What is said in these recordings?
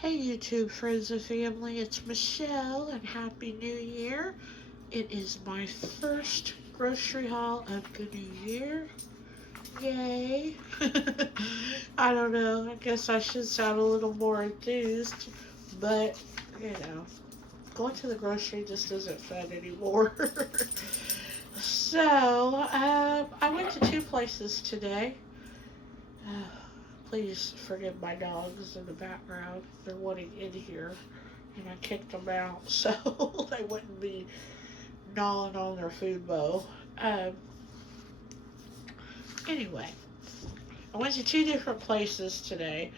Hey YouTube friends and family, it's Michelle and Happy New Year. It is my first grocery haul of the new year. Yay! I don't know, I guess I should sound a little more enthused, but you know, going to the grocery just isn't fun anymore. I went to two places today. Please forgive my dogs in the background. They're wanting in here, and I kicked them out so they wouldn't be gnawing on their food bowl. Um, anyway, I went to two different places today.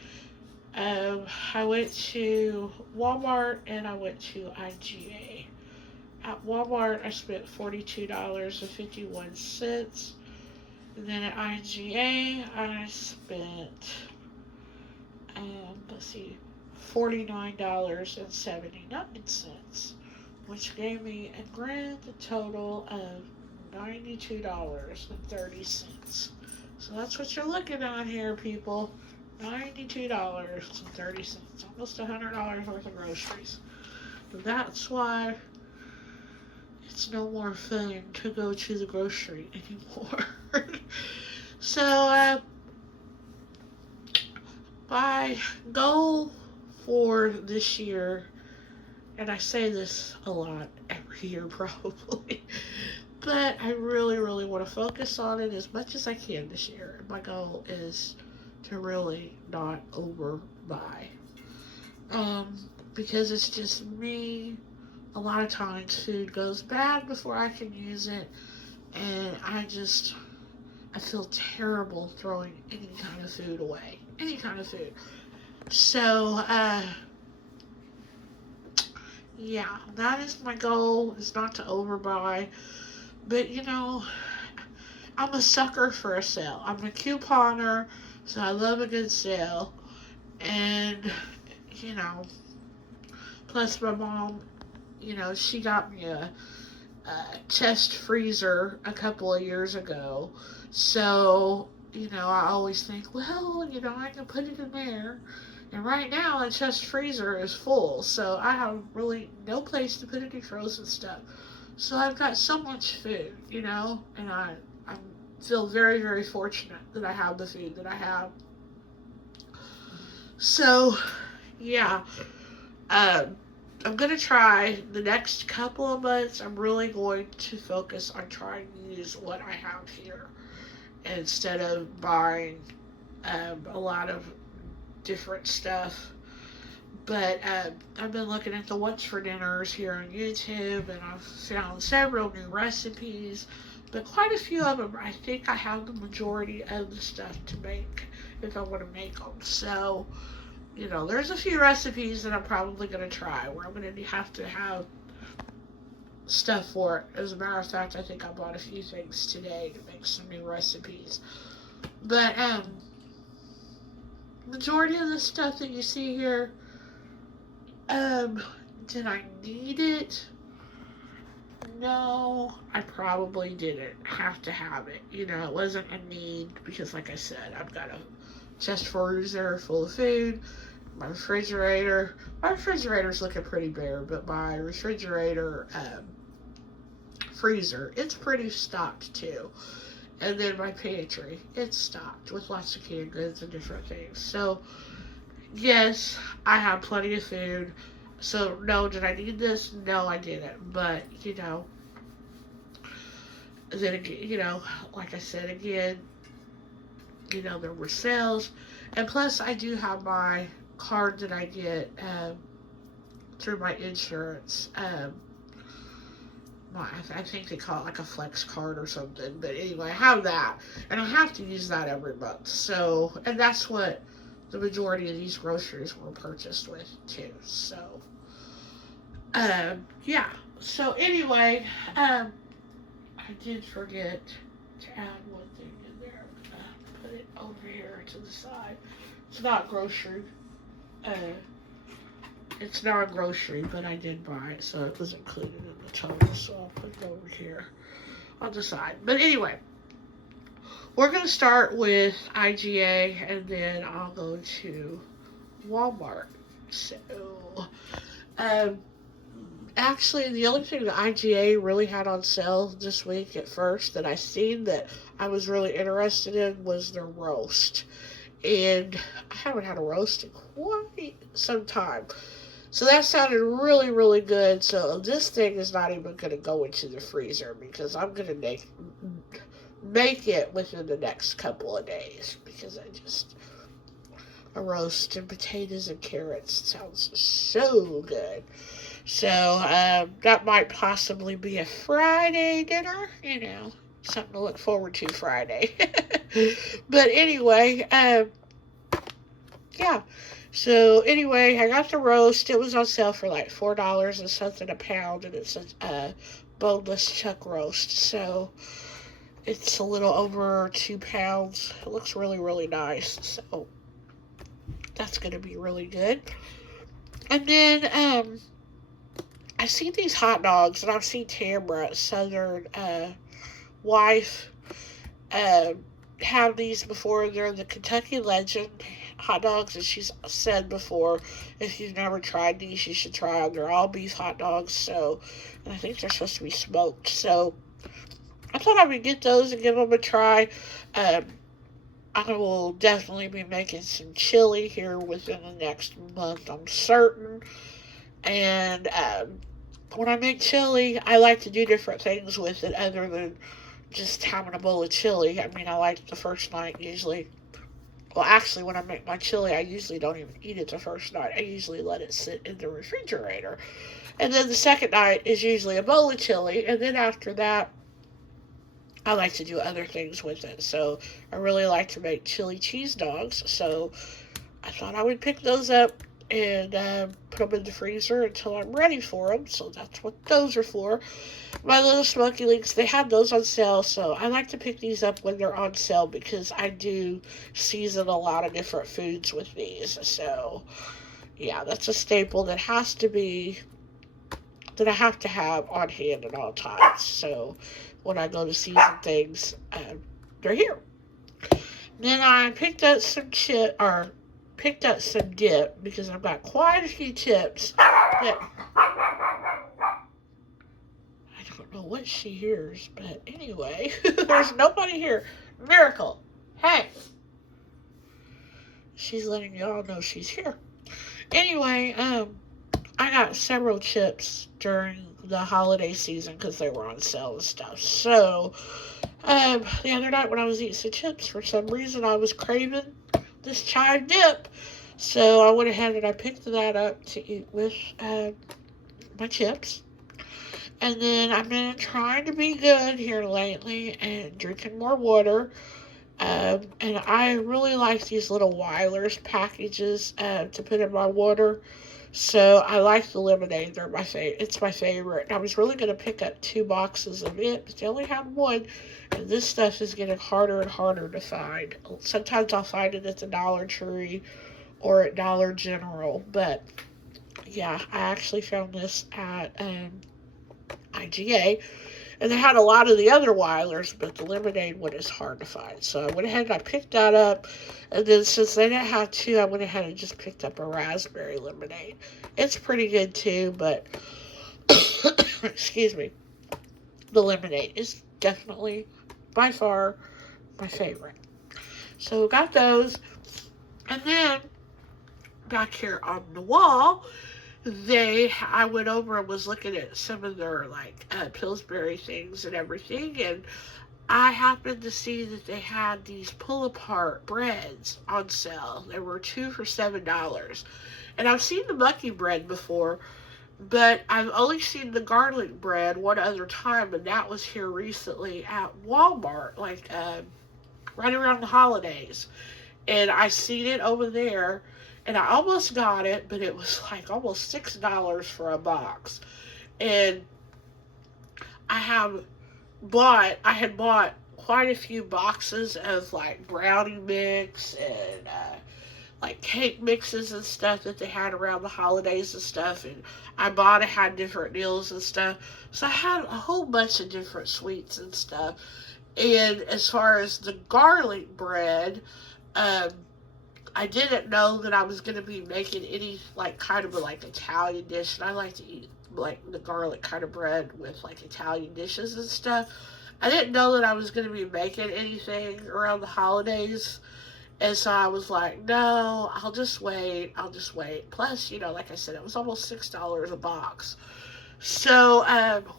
I went to Walmart and I went to IGA. At Walmart, I spent $42.51. And then at IGA, I spent let's see, $49.79, which gave me a grand total of $92.30. So that's what you're looking at here, people. $92.30, almost $100 worth of groceries. That's why it's no more fun to go to the grocery anymore. so, my goal for this year, and I say this a lot every year probably, but I really, really want to focus on it as much as I can this year. My goal is to really not overbuy. Because it's just me. A lot of times food goes bad before I can use it, and I feel terrible throwing any kind of food away. Any kind of food. So, yeah, that is my goal, is not to overbuy. But, I'm a sucker for a sale. I'm a couponer, so I love a good sale. And, you know, plus my mom, she got me a chest freezer a couple of years ago. So, I always think, well, I can put it in there. And right now, the chest freezer is full. So I have really no place to put any frozen stuff. So I've got so much food, and I feel very, very fortunate that I have the food that I have. So, yeah. I'm going to try the next couple of months. I'm really going to focus on trying to use what I have here instead of buying a lot of different stuff. But I've been looking at the What's for Dinners here on YouTube, and I've found several new recipes. But quite a few of them, I think I have the majority of the stuff to make if I want to make them. So, there's a few recipes that I'm probably going to try where I'm going to have stuff for it. As a matter of fact, I think I bought a few things today to make some new recipes. But, majority of the stuff that you see here, did I need it? No, I probably didn't have to have it. It wasn't a need because, like I said, I've got a chest freezer full of food. My refrigerator's looking pretty bare, but my refrigerator freezer, it's pretty stocked too. And then my pantry, it's stocked with lots of canned goods and different things. So, yes, I have plenty of food. So, no, did I need this? No, I didn't. But, then again, like I said again, there were sales. And plus, I do have my card that I get through my insurance. I think they call it like a flex card or something. But anyway, I have that. And I have to use that every month. So, and that's what the majority of these groceries were purchased with, too. So, yeah. So, anyway, I did forget to add one thing in there. I'm going to put it over here to the side. It's not grocery. It's not a grocery, but I did buy it, so it was included in the total. So I'll put it over here on the side. But anyway, we're going to start with IGA, and then I'll go to Walmart. So, um, actually, the only thing that IGA really had on sale this week at first that I seen that I was really interested in was their roast. And I haven't had a roast in quite some time. So that sounded really, really good. So this thing is not even going to go into the freezer because I'm going to make it within the next couple of days because a roast and potatoes and carrots sounds so good. So that might possibly be a Friday dinner, something to look forward to Friday. But anyway, yeah. So anyway, I got the roast. It was on sale for like $4 and something a pound, and it's a boneless chuck roast. So it's a little over 2 pounds. It looks really, really nice. So that's gonna be really good. And then I've seen these hot dogs, and I've seen Tamara, Southern wife, uh, have these before. They're the Kentucky Legend hot dogs, and she's said before, if you've never tried these, you should try them. They're all beef hot dogs, so, and I think they're supposed to be smoked. So I thought I would get those and give them a try. Um, I will definitely be making some chili here within the next month, I'm certain. And when I make chili, I like to do different things with it other than just having a bowl of chili. I mean, I like the first night usually. Well, actually, when I make my chili, I usually don't even eat it the first night. I usually let it sit in the refrigerator. And then the second night is usually a bowl of chili. And then after that, I like to do other things with it. So I really like to make chili cheese dogs. So I thought I would pick those up and put them in the freezer until I'm ready for them. So that's what those are for. My little smoky links, they have those on sale. So I like to pick these up when they're on sale because I do season a lot of different foods with these. So yeah, that's a staple that I have to have on hand at all times. So when I go to season things, they're here. Then I picked up some dip because I've got quite a few tips that I don't know what she hears, but anyway, there's nobody here. Miracle, hey, she's letting y'all know she's here. Anyway, I got several chips during the holiday season because they were on sale and stuff. So, the other night when I was eating some chips, for some reason I was craving this chive dip. So I went ahead and I picked that up to eat with my chips. And then I've been trying to be good here lately and drinking more water. And I really like these little Weiler's packages to put in my water. So I like the lemonade. They're my favorite. It's my favorite. I was really going to pick up 2 boxes of it, but they only had one. And this stuff is getting harder and harder to find. Sometimes I'll find it at the Dollar Tree or at Dollar General. But yeah, I actually found this at IGA. And they had a lot of the other Weilers, but the lemonade one is hard to find. So I went ahead and I picked that up. And then since they didn't have two, I went ahead and just picked up a raspberry lemonade. It's pretty good too, but excuse me, the lemonade is definitely by far my favorite. So got those. And then back here on the wall, I went over and was looking at some of their Pillsbury things and everything, and I happened to see that they had these pull apart breads on sale. There were 2 for $7, and I've seen the Mucky bread before, but I've only seen the garlic bread one other time, and that was here recently at Walmart, right around the holidays, and I seen it over there. And I almost got it, but it was like almost $6 for a box. And I had bought quite a few boxes of brownie mix and cake mixes and stuff that they had around the holidays and stuff. And I had different deals and stuff. So I had a whole bunch of different sweets and stuff. And as far as the garlic bread, I didn't know that I was going to be making any, like, kind of a, like, Italian dish. And I like to eat, like, the garlic kind of bread with, like, Italian dishes and stuff. I didn't know that I was going to be making anything around the holidays. And so I was like, no, I'll just wait. I'll just wait. Plus, like I said, it was almost $6 a box. So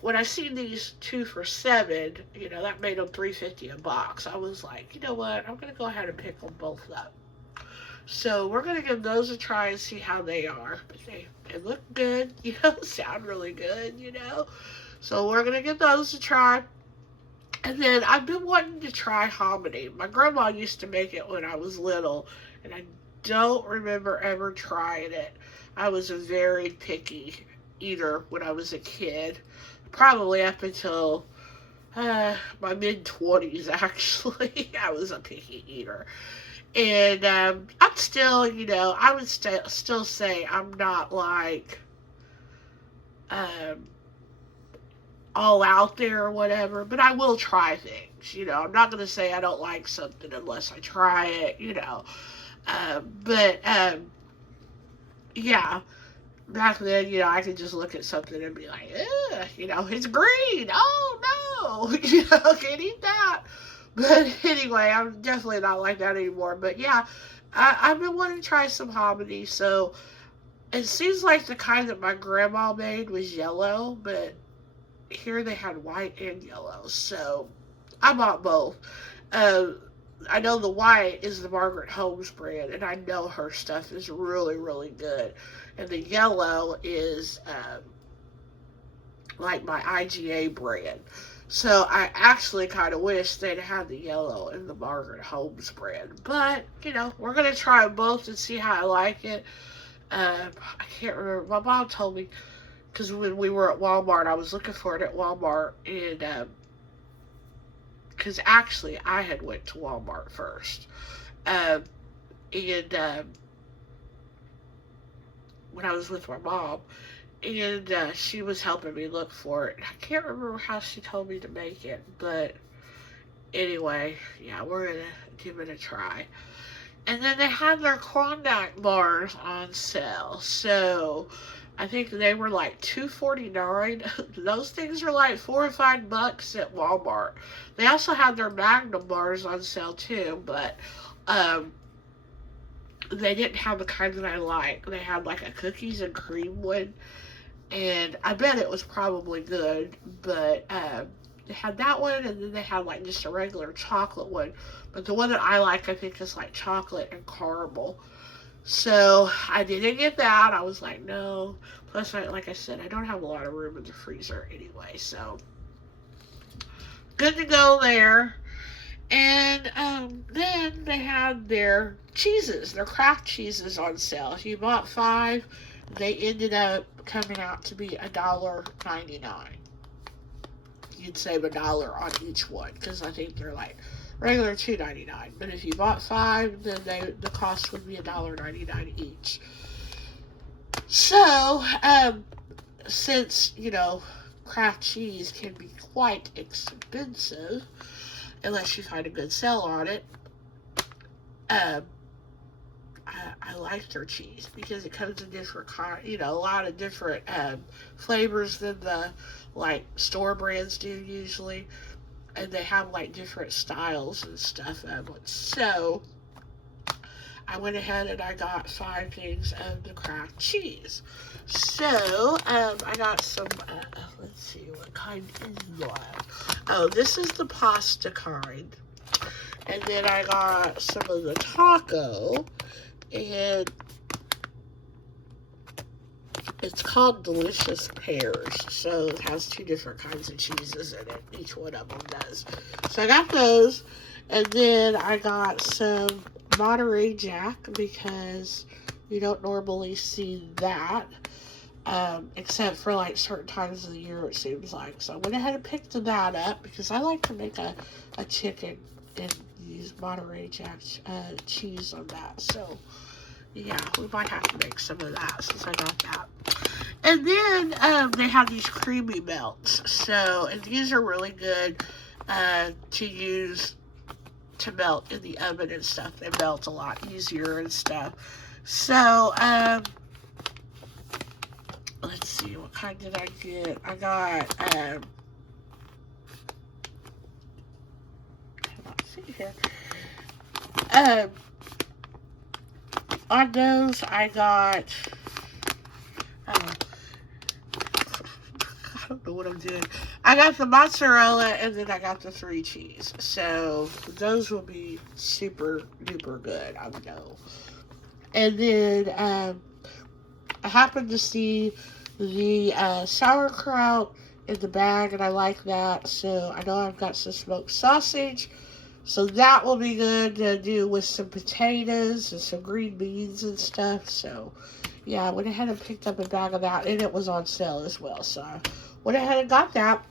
when I seen these 2 for $7, that made them $3.50 a box. I was like, you know what? I'm gonna go ahead and pick them both up. So we're gonna give those a try and see how they are. But they look good, sound really good, So we're gonna give those a try. And then I've been wanting to try hominy. My grandma used to make it when I was little, and I don't remember ever trying it. I was a very picky eater when I was a kid, probably up until my mid-20s, actually. I was a picky eater. And I'm still, I would still say I'm not like all out there or whatever, but I will try things. I'm not going to say I don't like something unless I try it, but yeah, back then, I could just look at something and be like, ugh, it's green. Oh no, can't eat that. But anyway, I'm definitely not like that anymore. But yeah, I've been wanting to try some hominy. So it seems like the kind that my grandma made was yellow, but here they had white and yellow. So I bought both. I know the white is the Margaret Holmes brand, and I know her stuff is really, really good. And the yellow is like my IGA brand. So I actually kind of wish they'd had the yellow in the Margaret Holmes brand. But, we're going to try them both and see how I like it. I can't remember. My mom told me, because when we were at Walmart, I was looking for it at Walmart, and because actually I had went to Walmart first. And when I was with my mom, and she was helping me look for it. I can't remember how she told me to make it, but anyway, yeah, we're going to give it a try. And then they had their Klondike bars on sale, so I think they were like $2.49. Those things are like $4 or $5 at Walmart. They also had their Magnum bars on sale too, but they didn't have the kind that I like. They had like a cookies and cream one, and I bet it was probably good, but they had that one, and then they had like just a regular chocolate one. But the one that I like, I think, is like chocolate and caramel. So I didn't get that. I was like, no. Plus, like I said, I don't have a lot of room in the freezer anyway, so good to go there. And then they had their cheeses, their craft cheeses on sale. If you bought 5, they ended up coming out to be $1.99. You'd save $1 on each one, because I think they're like regular $2.99. But if you bought 5, then the cost would be $1.99 each. So, since, craft cheese can be quite expensive, unless you find a good sale on it, I like their cheese because it comes in different a lot of different flavors than the like store brands do usually, and they have like different styles and stuff of it. So I went ahead and I got 5 things of the craft cheese. So I got some. Let's see, what kind is that? Oh, this is the pasta kind. And then I got some of the taco, and it's called Delicious Pears. So it has 2 different kinds of cheeses in it. Each one of them does. So I got those, and then I got some Monterey Jack, because you don't normally see that, except for like certain times of the year, it seems like. So I went ahead and picked that up because I like to make a chicken and use Monterey Jack cheese on that. So yeah, we might have to make some of that since I got that. And then they have these creamy melts. So, and these are really good to use to melt in the oven and stuff. They melt a lot easier and stuff. So, let's see, what kind did I get? I got, let's see here. On those, I got, I don't know what I'm doing. I got the mozzarella, and then I got the 3 cheese. So, those will be super duper good, I know. And then, I happened to see the sauerkraut in the bag, and I like that. So I know I've got some smoked sausage. So that will be good to do with some potatoes and some green beans and stuff. So yeah, I went ahead and picked up a bag of that, and it was on sale as well. So I went ahead and got that.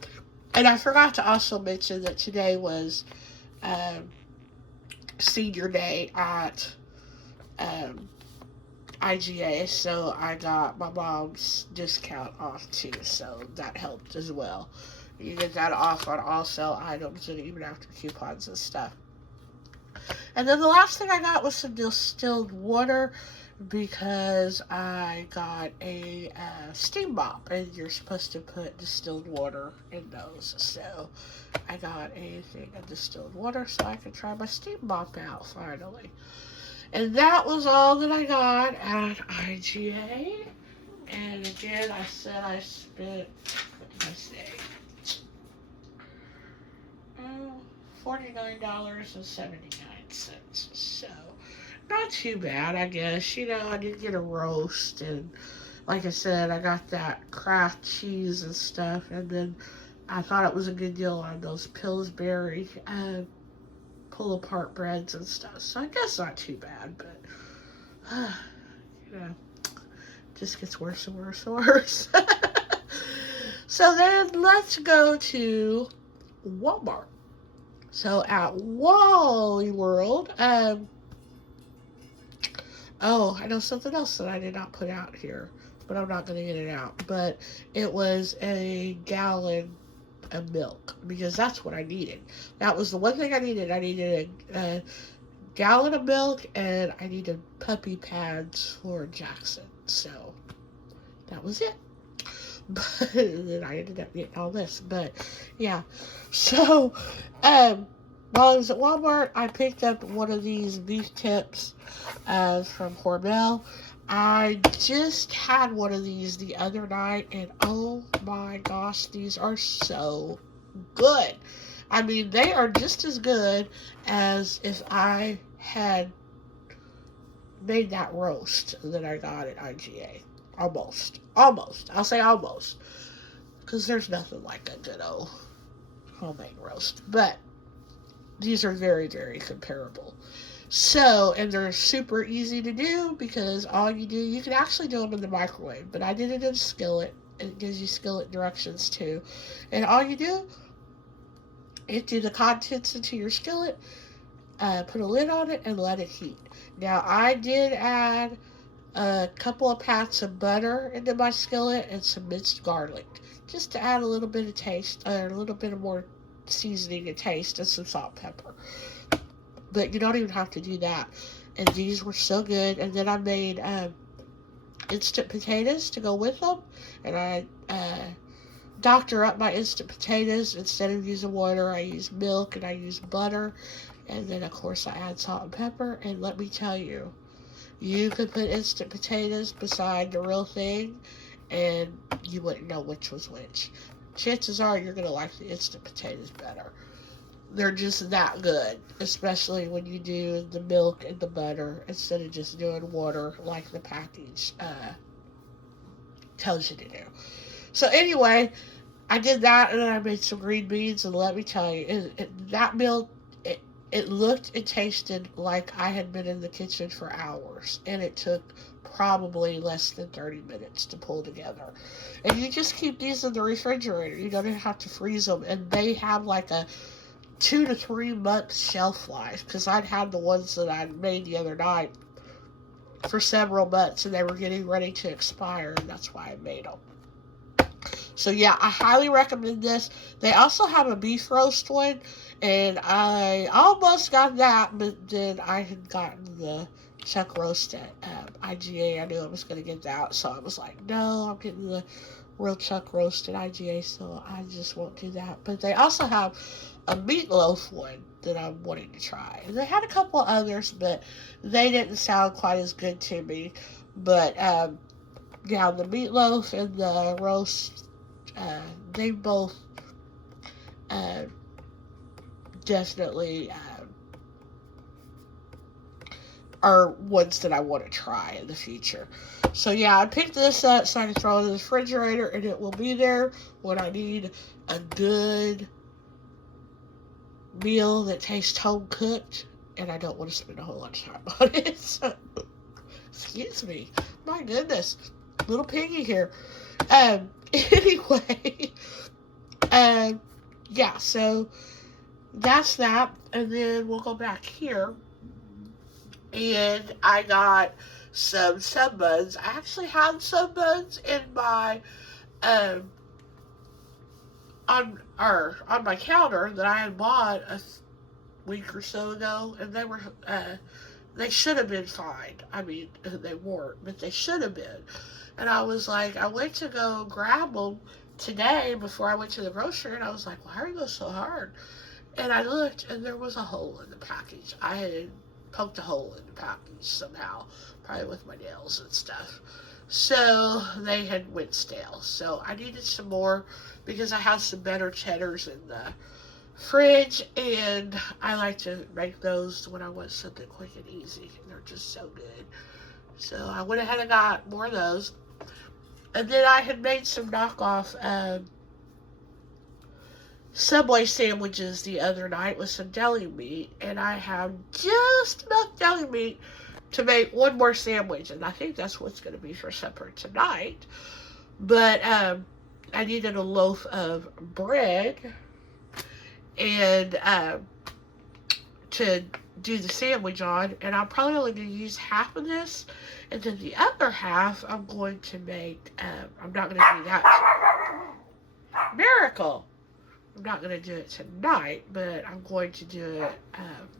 And I forgot to also mention that today was senior day at IGA, so I got my mom's discount off too, so that helped as well. You get that off on all sale items and even after coupons and stuff. And then the last thing I got was some distilled water because I got a steam mop, and you're supposed to put distilled water in those. So I got a thing of distilled water so I could try my steam mop out finally. And that was all that I got at IGA. And again, I said I spent, what did I say? $49.79. So, not too bad, I guess. You know, I did get a roast. And like I said, I got that Kraft cheese and stuff. And then I thought it was a good deal on those Pillsbury pull apart breads and stuff. So I guess not too bad, but you know, just gets worse and worse and worse. So then let's go to Walmart. So at Wally World, oh, I know something else that I did not put out here, but I'm not going to get it out. But it was a gallon of milk, because that's what I needed. That was the one thing I needed. I needed a gallon of milk, and I needed puppy pads for Jackson. So that was it. But then I ended up getting all this. But yeah, so while I was at Walmart, I picked up one of these beef tips from Hormel. I just had one of these the other night, and oh my gosh, these are so good. I mean, they are just as good as if I had made that roast that I got at IGA. Almost. I'll say almost. Because there's nothing like a good old homemade roast. But these are very, very comparable. So, and they're super easy to do because all you do, you can actually do them in the microwave, but I did it in a skillet. It gives you skillet directions too. And all you do, empty the contents into your skillet, put a lid on it, and let it heat. Now, I did add a couple of pats of butter into my skillet and some minced garlic, just to add a little bit of taste, or a little bit of more seasoning and taste, and some salt and pepper. But you don't even have to do that. And these were so good. And then I made instant potatoes to go with them. And I doctor up my instant potatoes. Instead of using water, I use milk and I use butter. And then, of course, I add salt and pepper. And let me tell you, you could put instant potatoes beside the real thing, and you wouldn't know which was which. Chances are you're going to like the instant potatoes better. They're just that good, especially when you do the milk and the butter instead of just doing water like the package tells you to do. So anyway, I did that, and then I made some green beans, and let me tell you, that meal, it looked and tasted like I had been in the kitchen for hours, and it took probably less than 30 minutes to pull together. And you just keep these in the refrigerator. You don't even have to freeze them, and they have like a 2 to 3 month shelf life, because I'd had the ones that I made the other night for several months, and they were getting ready to expire, and that's why I made them. So yeah, I highly recommend this. They also have a beef roast one, And I almost got that, but then I had gotten the chuck roast at IGA. I knew I was going to get that, so I was like, no, I'm getting the real chuck roast at IGA, so I just won't do that. But they also have a meatloaf one that I'm wanting to try. And they had a couple others, but they didn't sound quite as good to me. But yeah, the meatloaf and the roast, they both uh, definitely are ones that I want to try in the future. So yeah, I picked this up so I can throw it in the refrigerator, and it will be there when I need a good meal that tastes home cooked, and I don't want to spend a whole lot of time on it. So, excuse me, my goodness, little piggy here. Anyway, um, yeah. So that's that, and then we'll go back here, and I got some sunbuns. I actually had sunbuns in my um on my counter that I had bought a week or so ago, and they should have been fine. I mean, they weren't, but they should have been. And I was like, I went to go grab them today before I went to the grocery, and I was like, why are you so hard? And I looked, and there was a hole in the package. I had poked a hole in the package somehow, probably with my nails and stuff. So they had went stale. So I needed some more because I have some better cheddars in the fridge, and I like to make those when I want something quick and easy. They're just so good. So I went ahead and got more of those. And then I had made some knockoff Subway sandwiches the other night with some deli meat, and I have just enough deli meat to make one more sandwich, and I think that's what's going to be for supper tonight. But I needed a loaf of bread and to do the sandwich on, and I'm probably only going to use half of this, and then the other half I'm going to make. I'm not going to do that. Miracle. I'm not going to do it tonight, but I'm going to do it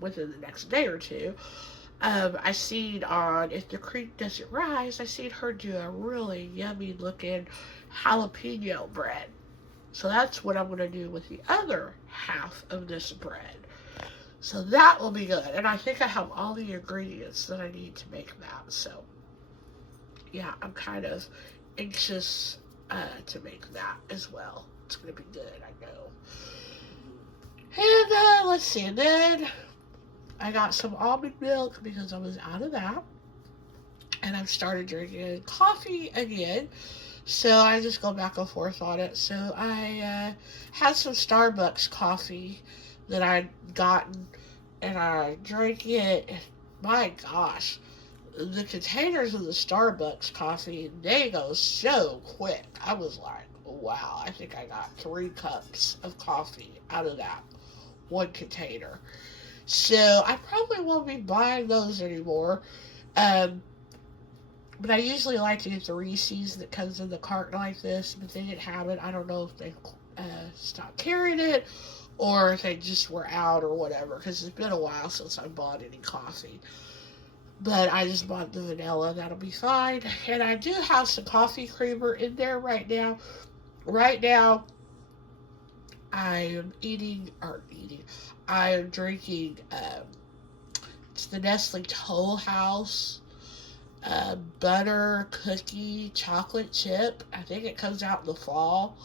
within the next day or two. I seen on If the Creek Doesn't Rise, I seen her do a really yummy looking jalapeno bread. So that's what I'm going to do with the other half of this bread. So that will be good. And I think I have all the ingredients that I need to make that. So yeah, I'm kind of anxious to make that as well. It's going to be good, I know. And let's see. And then I got some almond milk because I was out of that. And I've started drinking coffee again. So I just go back and forth on it. So I had some Starbucks coffee that I'd gotten, and I drank it. My gosh, the containers of the Starbucks coffee, they go so quick. I was like, wow, I think I got 3 cups of coffee out of that one container. So I probably won't be buying those anymore. But I usually like to get the Reese's that comes in the carton like this, but they didn't have it. I don't know if they stopped carrying it or if they just were out or whatever, because it's been a while since I bought any coffee. But I just bought the vanilla. That'll be fine. And I do have some coffee creamer in there right now. Right now, I am I am drinking, it's the Nestle Toll House butter cookie chocolate chip. I think it comes out in the fall.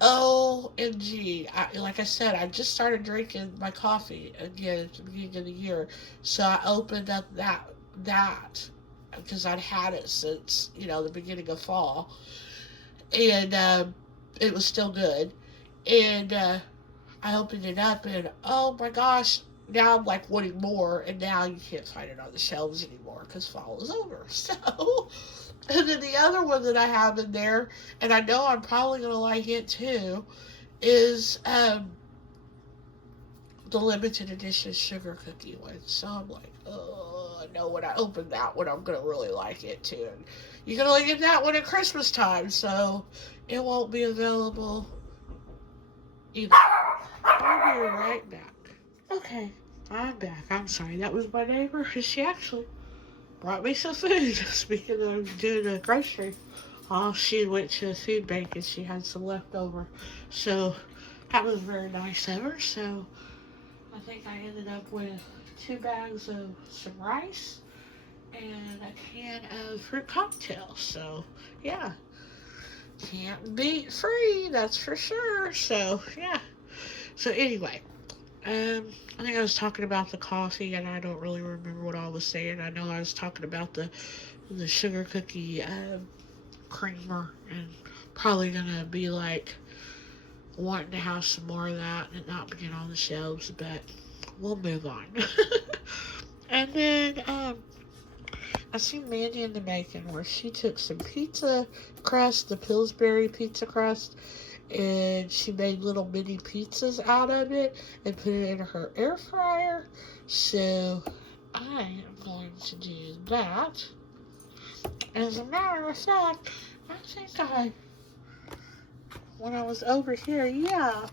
OMG. Like I said, I just started drinking my coffee again at the beginning of the year. So I opened up that because I'd had it since, the beginning of fall. And it was still good. And I opened it up, and oh my gosh, now I'm like wanting more, and now you can't find it on the shelves anymore because fall is over. So, and then the other one that I have in there, and I know I'm probably going to like it too, is the limited edition sugar cookie one. So I'm like, oh, I know when I open that one, I'm going to really like it too. And you can only get that one at Christmas time, so it won't be available either. I'll be right back. Okay, I'm back. I'm sorry. That was my neighbor. She actually brought me some food. Speaking of doing a grocery, she went to a food bank and she had some left over. So that was very nice of her. So I think I ended up with 2 bags of some rice and a can of fruit cocktails. So yeah, can't beat free. That's for sure. So yeah. So anyway, I think I was talking about the coffee, and I don't really remember what I was saying. I know I was talking about the sugar cookie creamer, and probably gonna be like wanting to have some more of that and not begin on the shelves, but we'll move on. And then I seen Mandy in the making where she took some pizza crust, the Pillsbury pizza crust, and she made little mini pizzas out of it and put it in her air fryer. So I am going to do that. As a matter of fact, I think when I was over here, yeah,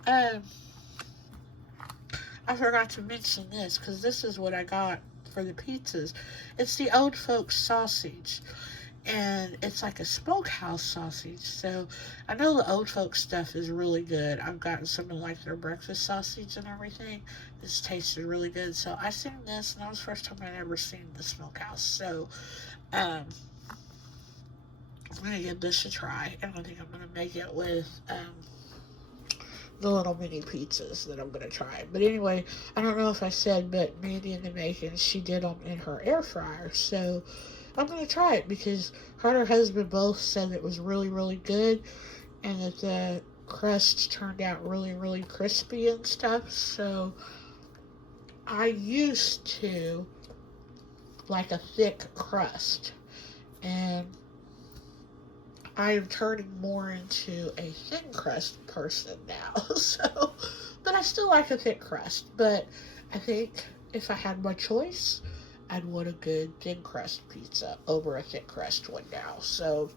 I forgot to mention this because this is what I got for the pizzas. It's the old folks sausage, and it's like a smokehouse sausage. So I know the old folks stuff is really good. I've gotten some of like their breakfast sausage and everything. This tasted really good. So I seen this, and that was the first time I'd ever seen the smokehouse. So um, I'm gonna give this a try, and I think I'm gonna make it with the little mini pizzas that I'm gonna try. But anyway, I don't know if I said, but Mandy in the making, she did them in her air fryer. So I'm gonna try it because her and her husband both said it was really, really good, and that the crust turned out really, really crispy and stuff. So I used to like a thick crust, and I am turning more into a thin crust person now. So, but I still like a thick crust. But I think if I had my choice, I'd want a good thin crust pizza over a thick crust one now. So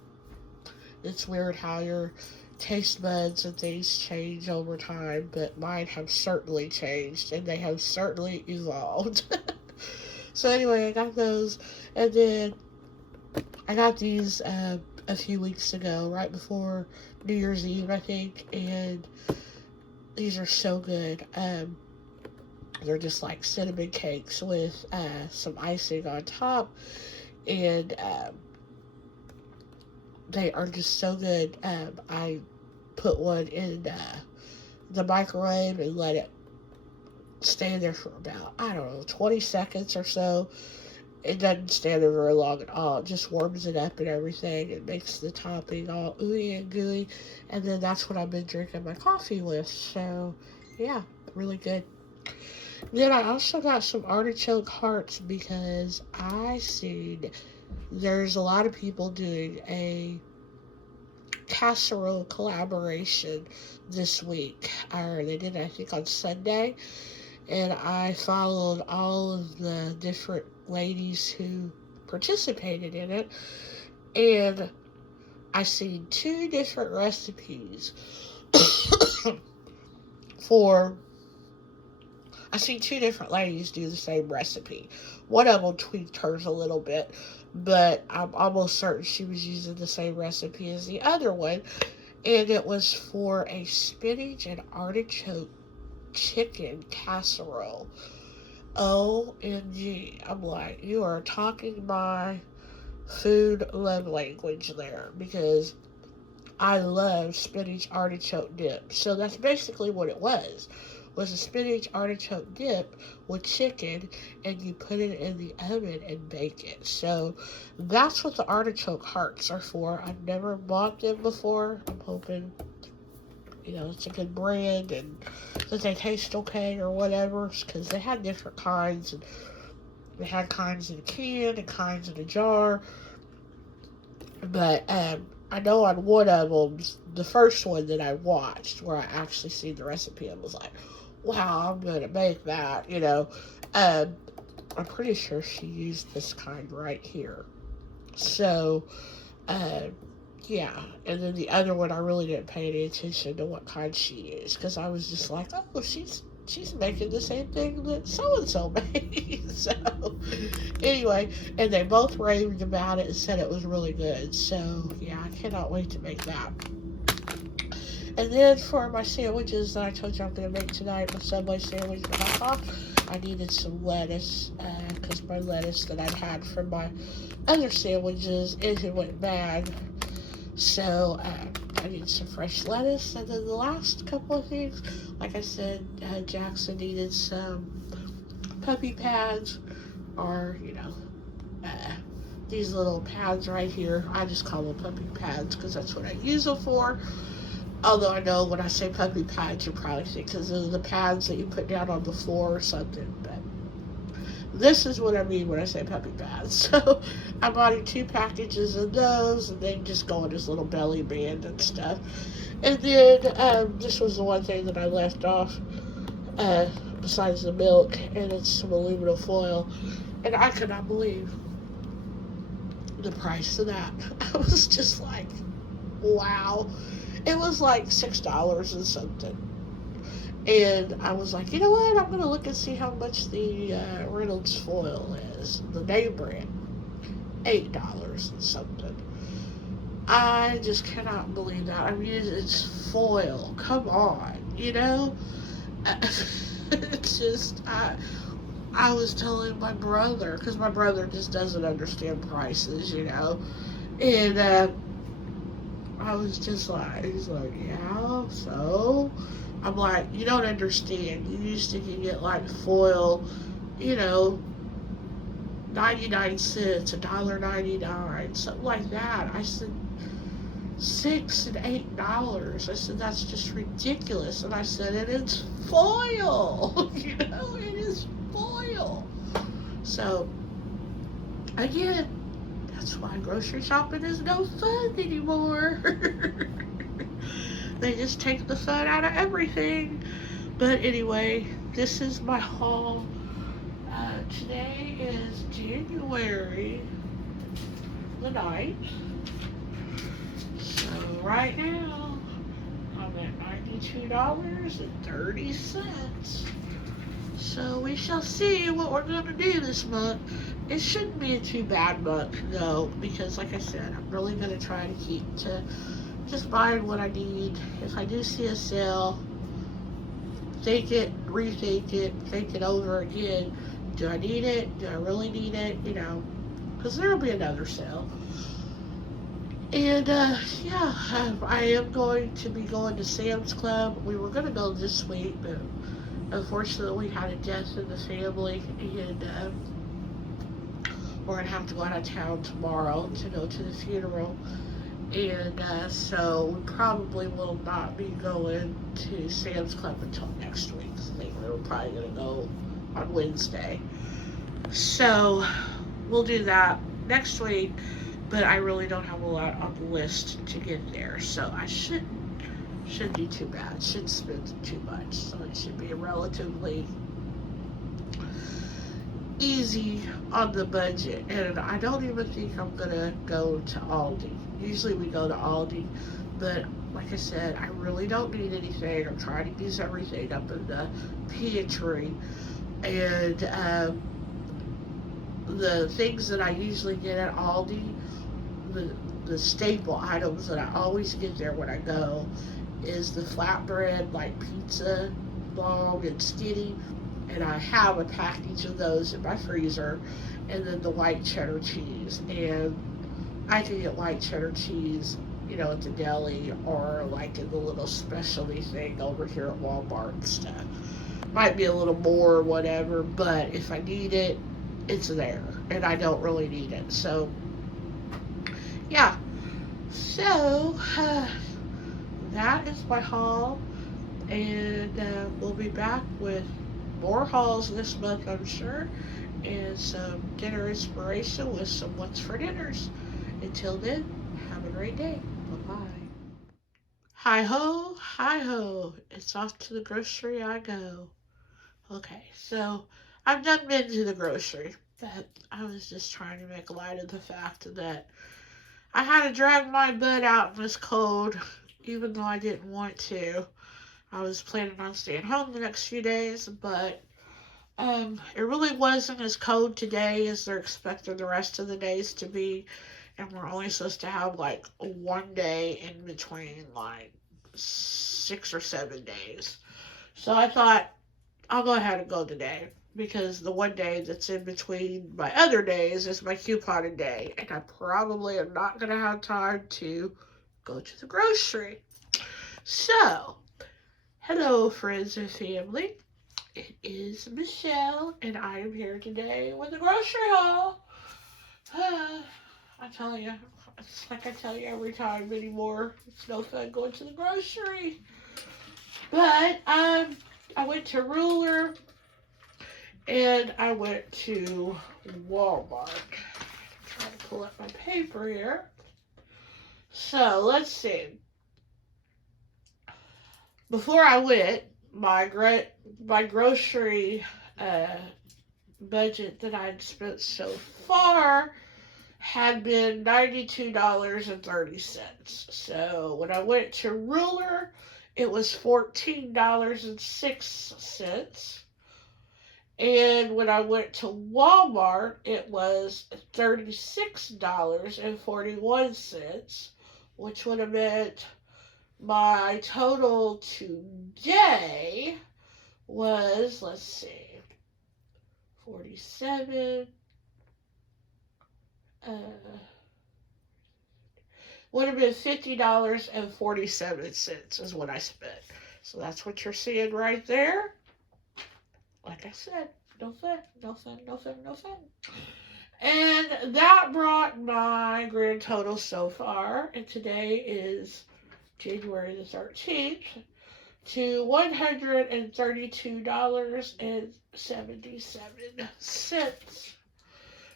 it's weird how your taste buds and things change over time, but mine have certainly changed and they have certainly evolved. So anyway, I got those, and then I got these a few weeks ago, right before New Year's Eve, I think, and these are so good. They're just like cinnamon cakes with some icing on top, and they are just so good. I put one in the microwave and let it stand there for about, I don't know, 20 seconds or so. It doesn't stand there very long at all. It just warms it up and everything. It makes the topping all ooey and gooey. And then that's what I've been drinking my coffee with. So, yeah, really good. Then I also got some artichoke hearts because I seen there's a lot of people doing a casserole collaboration this week. Or they did, I think, on Sunday. And I followed all of the different ladies who participated in it. And I seen 2 different recipes for I seen 2 different ladies do the same recipe. One of them tweaked hers a little bit, but I'm almost certain she was using the same recipe as the other one. And it was for a spinach and artichoke chicken casserole. OMG. I'm like, you are talking my food love language there, because I love spinach artichoke dip. So that's basically what it was a spinach artichoke dip with chicken, and you put it in the oven and bake it. So that's what the artichoke hearts are for. I've never bought them before. I'm hoping, it's a good brand and that they taste okay or whatever, because they had different kinds, and they had kinds in a can and kinds in a jar. But I know on one of them, the first one that I watched, where I actually seen the recipe, I was like, wow, I'm going to make that, I'm pretty sure she used this kind right here. So, yeah. And then the other one, I really didn't pay any attention to what kind she used, because I was just like, oh, she's she's making the same thing that so and so made. So anyway, and they both raved about it and said it was really good. So yeah, I cannot wait to make that. And then for my sandwiches that I told you I'm going to make tonight, my Subway sandwich, but I thought I needed some lettuce because my lettuce that I'd had from my other sandwiches, it went bad. So I needed some fresh lettuce. And then the last couple of things, like I said, Jackson needed some puppy pads, or, these little pads right here. I just call them puppy pads because that's what I use them for. Although I know when I say puppy pads, you probably think because those are the pads that you put down on the floor or something. But this is what I mean when I say puppy pads. So I bought him 2 packages of those, and they just go in his little belly band and stuff. And then this was the one thing that I left off uh, besides the milk, and it's some aluminum foil. And I could not believe the price of that. I was just like, wow. It was like $6 and something. And I was like, you know what? I'm going to look and see how much the Reynolds foil is. The name brand. $8 and something. I just cannot believe that. I mean, it's foil. Come on. It's just, I was telling my brother, because my brother just doesn't understand prices. And I was just like, he's like, yeah, so? I'm like, you don't understand. You used to get like foil, you know, 99 cents, $1.99, something like that. I said, $6 and $8. I said, that's just ridiculous. And I said, and it's foil. It is foil. So, again, that's why grocery shopping is no fun anymore. They just take the fun out of everything. But anyway, this is my haul. Today is January the 9th. So right now, I'm at $92.30. So we shall see what we're going to do this month. It shouldn't be a too bad month, though, because like I said, I'm really going to try to keep to just buying what I need. If I do see a sale, think it, rethink it, think it over again. Do I need it? Do I really need it? Because there will be another sale. And yeah, I am going to be going to Sam's Club. We were going to go this week, but unfortunately we had a death in the family, and we're going to have to go out of town tomorrow to go to the funeral. And so we probably will not be going to Sam's Club until next week. I think we're probably going to go on Wednesday. So we'll do that next week, but I really don't have a lot on the list to get there. So I shouldn't be too bad. Shouldn't spend too much. So it should be relatively easy on the budget. And I don't even think I'm going to go to Aldi. Usually we go to Aldi, but like I said, I really don't need anything. I'm trying to use everything up in the pantry. And the things that I usually get at Aldi, the staple items that I always get there when I go, is the flatbread, like pizza, long and skinny, and I have a package of those in my freezer, and then the white cheddar cheese. And I can get white cheddar cheese, at the deli, or like in the little specialty thing over here at Walmart and stuff. Might be a little more or whatever, but if I need it, it's there, and I don't really need it. So, yeah. So, that is my haul, and we'll be back with more hauls this month, I'm sure, and some dinner inspiration with some what's for dinners. Until then, have a great day. Bye-bye. Hi ho, hi ho. It's off to the grocery I go. Okay, so I've done been to the grocery, but I was just trying to make light of the fact that I had to drag my butt out in this cold, even though I didn't want to. I was planning on staying home the next few days, but it really wasn't as cold today as they're expecting the rest of the days to be, and we're only supposed to have like one day in between like 6 or 7 days. So I thought I'll go ahead and go today because the one day that's in between my other days is my couponing day, and I probably am not going to have time to go to the grocery. So, hello, friends and family. It is Michelle, and I am here today with the grocery haul. I tell you, it's like I tell you every time anymore. It's no fun going to the grocery. But I went to Ruler and I went to Walmart. I'm trying to pull up my paper here. So let's see. Before I went, my grocery budget that I'd spent so far had been $92.30. So when I went to Ruler, it was $14.06. And when I went to Walmart, it was $36.41, which would have meant my total today was, let's see, 47, would have been $50.47 is what I spent. So that's what you're seeing right there. Like I said, no fun, no fun, no fun, no fun. And that brought my grand total so far, and today is January the 13th, to $132.77.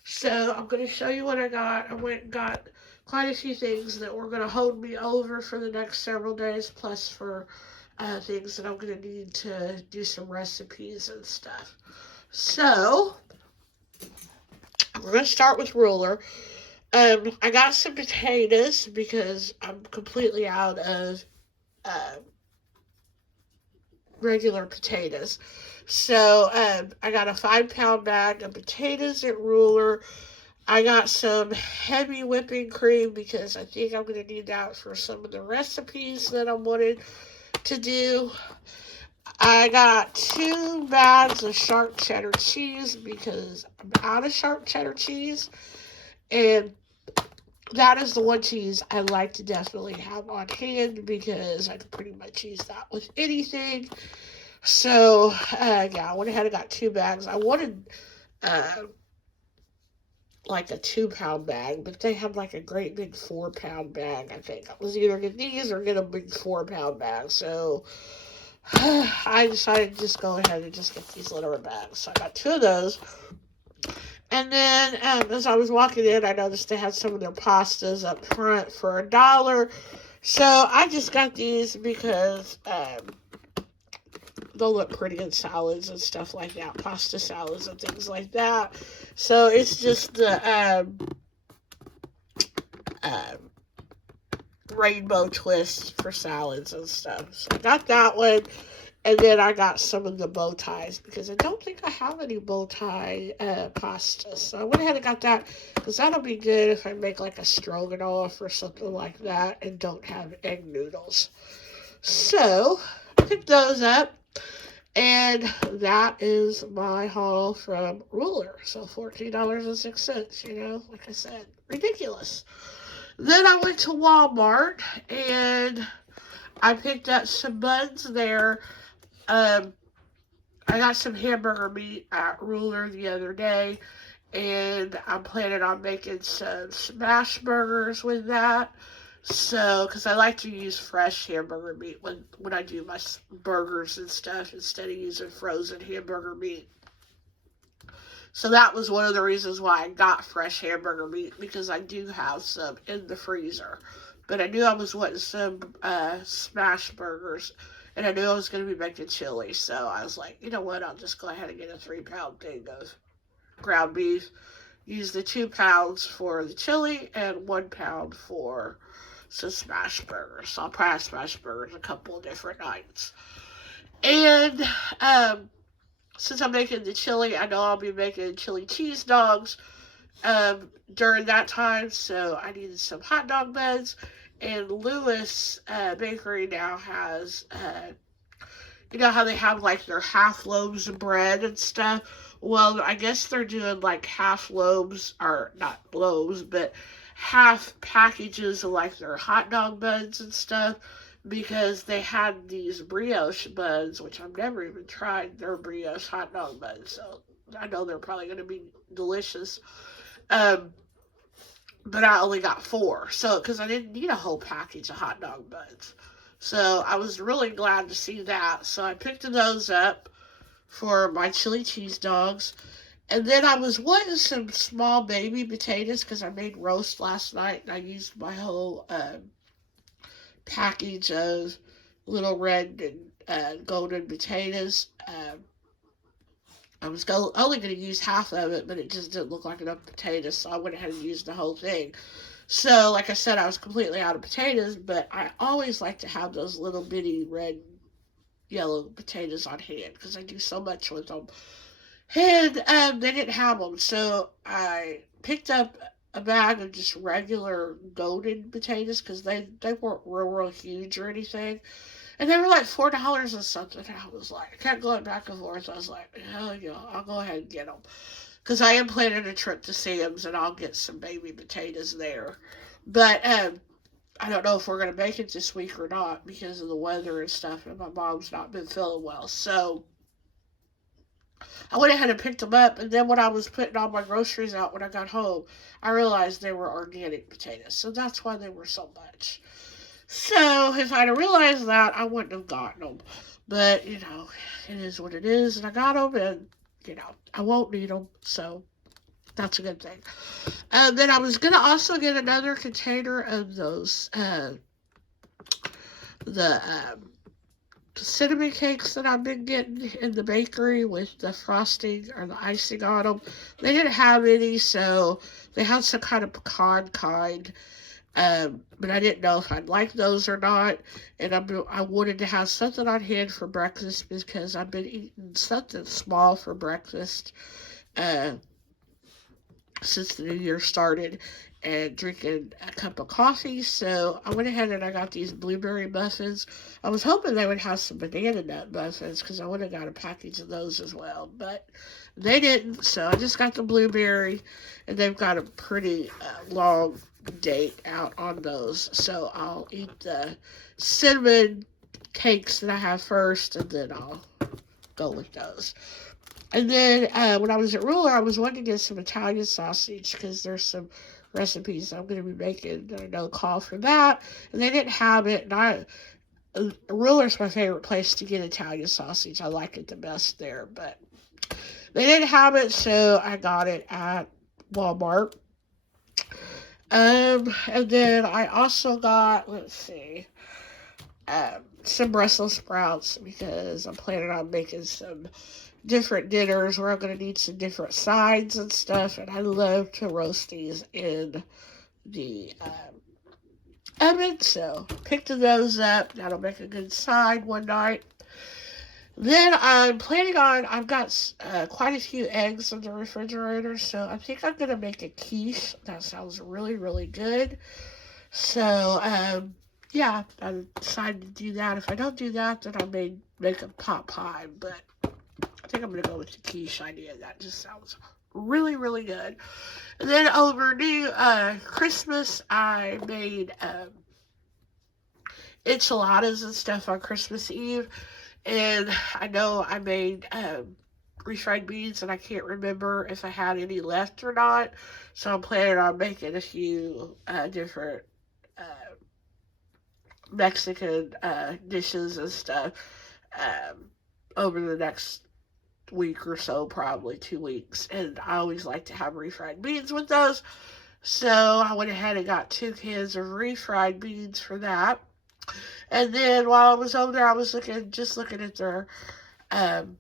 So I'm going to show you what I got. I went and got quite a few things that were going to hold me over for the next several days, plus for things that I'm going to need to do some recipes and stuff. So we're going to start with Ruler. I got some potatoes because I'm completely out of regular potatoes. So I got a 5-pound bag of potatoes at Ruler. I got some heavy whipping cream because I think I'm going to need that for some of the recipes that I wanted to do. I got 2 bags of sharp cheddar cheese because I'm out of sharp cheddar cheese. And that is the one cheese I like to definitely have on hand because I can pretty much use that with anything. So, yeah, I went ahead and got 2 bags. I wanted like a 2-pound bag, but they have like a great big 4-pound bag, I think. I was either get these or get a big 4-pound bag. So, I decided to just go ahead and just get these littler bags. So I got 2 of those. And then as I was walking in, I noticed they had some of their pastas up front for $1. So I just got these because they'll look pretty in salads and stuff like that, pasta salads and things like that. So it's just the rainbow twist for salads and stuff. So I got that one. And then I got some of the bow ties because I don't think I have any bow tie pasta. So I went ahead and got that because that'll be good if I make like a stroganoff or something like that and don't have egg noodles. So I picked those up. And that is my haul from Ruler. So $14.06, like I said, ridiculous. Then I went to Walmart and I picked up some buns there. I got some hamburger meat at Ruler the other day, and I'm planning on making some smash burgers with that. So, because I like to use fresh hamburger meat when I do my burgers and stuff instead of using frozen hamburger meat. So that was one of the reasons why I got fresh hamburger meat, because I do have some in the freezer. But I knew I was wanting some smash burgers, and I knew I was going to be making chili. So I was like, you know what, I'll just go ahead and get a 3-pound thing of ground beef. Use the 2 pounds for the chili and 1 pound for some smash burgers. So I'll probably have smash burgers a couple of different nights. And since I'm making the chili, I know I'll be making chili cheese dogs during that time. So I needed some hot dog buns. And Lewis Bakery now has, you know how they have like their half loaves of bread and stuff? Well, I guess they're doing like half loaves, or not loaves, but half packages of like their hot dog buns and stuff because they had these brioche buns, which I've never even tried their brioche hot dog buns. So I know they're probably going to be delicious. Um, but I only got four. So, because I didn't need a whole package of hot dog buns. So, I was really glad to see that. So, I picked those up for my chili cheese dogs. And then I was wanting some small baby potatoes because I made roast last night and I used my whole package of little red and golden potatoes. I was only going to use half of it, but it just didn't look like enough potatoes, so I went ahead and used the whole thing. So, like I said, I was completely out of potatoes, but I always like to have those little bitty red, yellow potatoes on hand because I do so much with them. And they didn't have them, so I picked up a bag of just regular golden potatoes because they weren't real huge or anything. And they were like $4 or something. And I was like, I kept going back and forth. I was like, hell yeah, I'll go ahead and get them. Because I am planning a trip to Sam's and I'll get some baby potatoes there. But I don't know if we're going to make it this week or not because of the weather and stuff. And my mom's not been feeling well. So I went ahead and picked them up. And then when I was putting all my groceries out when I got home, I realized they were organic potatoes. So that's why they were so much. So if I'd have realized that, I wouldn't have gotten them. But, you know, it is what it is. And I got them, and, you know, I won't need them. So that's a good thing. Then I was going to also get another container of those, the cinnamon cakes that I've been getting in the bakery with the frosting or the icing on them. They didn't have any, so they had some kind of pecan kind. But I didn't know if I'd like those or not. And I wanted to have something on hand for breakfast because I've been eating something small for breakfast uh, since the new year started and drinking a cup of coffee. So I went ahead and I got these blueberry muffins. I was hoping they would have some banana nut muffins because I would have got a package of those as well. But they didn't. So I just got the blueberry, and they've got a pretty long date out on those. So I'll eat the cinnamon cakes that I have first, and then I'll go with those. And then when I was at Ruler, I was wanting to get some Italian sausage because there's some recipes I'm going to be making. I know call for that, and they didn't have it. And Ruler's my favorite place to get Italian sausage. I like it the best there, but they didn't have it, so I got it at Walmart. And then I also got, let's see, some Brussels sprouts because I'm planning on making some different dinners where I'm going to need some different sides and stuff. And I love to roast these in the oven. So picked those up. That'll make a good side one night. Then I'm planning on, I've got quite a few eggs in the refrigerator, so I think I'm going to make a quiche. That sounds really, really good. So, yeah, I decided to do that. If I don't do that, then I may make a pot pie, but I think I'm going to go with the quiche idea. That just sounds really, really good. And then over New Christmas, I made enchiladas and stuff on Christmas Eve. And I know I made refried beans, and I can't remember if I had any left or not. So I'm planning on making a few different Mexican dishes and stuff over the next week or so, probably 2 weeks. And I always like to have refried beans with those. So I went ahead and got 2 cans of refried beans for that. And then while I was over there, I was looking at their um,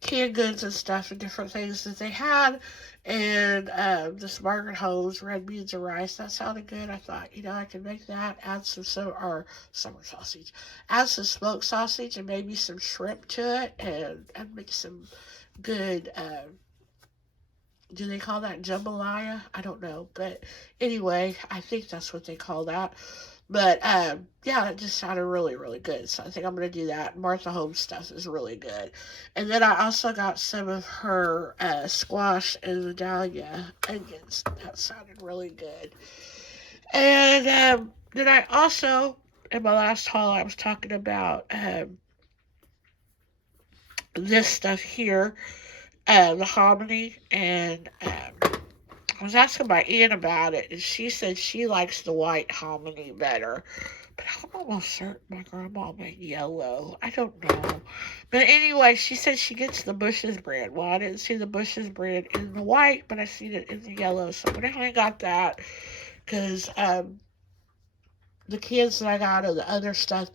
canned goods and stuff and different things that they had. And this Margaret Ho's red beans and rice. That sounded good. I thought, I could make that, add some or summer sausage, add some smoked sausage and maybe some shrimp to it, and make some good. Do they call that jambalaya? I don't know, but anyway, I think that's what they call that. But yeah, it just sounded really, really good. So I think I'm gonna do that. Martha Holmes stuff is really good. And then I also got some of her squash and Vidalia onions. That sounded really good. And then I also, in my last haul, I was talking about this stuff here, the hominy, and I was asking my aunt about it, and she said she likes the white hominy better. But I'm almost certain my grandma made yellow. I don't know. But anyway, she said she gets the Bush's brand. Well, I didn't see the Bush's brand in the white, but I seen it in the yellow. So I definitely got that. Because the cans that I got of the other stuff,